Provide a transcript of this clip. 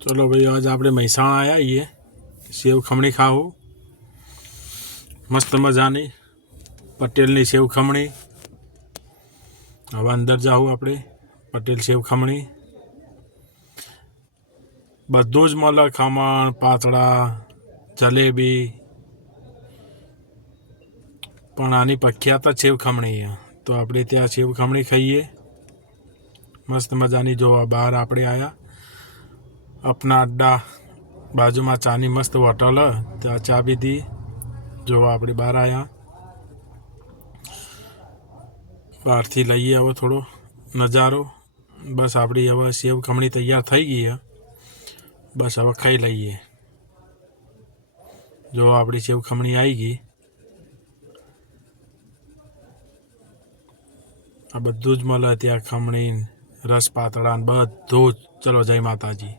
चलो भाई आज आप મહેસાણા आया ये सेव खमणी खाओ मस्त मजानी पटेलनी सेव खमणी। हवा अंदर जाओ आपणे पटेल सेव खमणी बधुं ज मळे खमण पातळा जलेबी पण आनी प्रख्यात सेव खमणी है। तो આપણે ત્યાં सेव खमणी खाइए मस्त मजानी। जो बहार આપણે आया अपना अड्डा बाजू में चानी मस्त होटल है त्या चा पीधी। जो अपने बहार आया बहार थी लईए हवे थोड़ो नजारो। बस अपनी हवे सेव खमणी तैयार थई गई है, बस हवे खाई लईए। जो अपनी सेव खमणी आई गई आ बधुं ज मळे त्यां खमणी रस पातळा बधुं ज। चलो जय माताजी।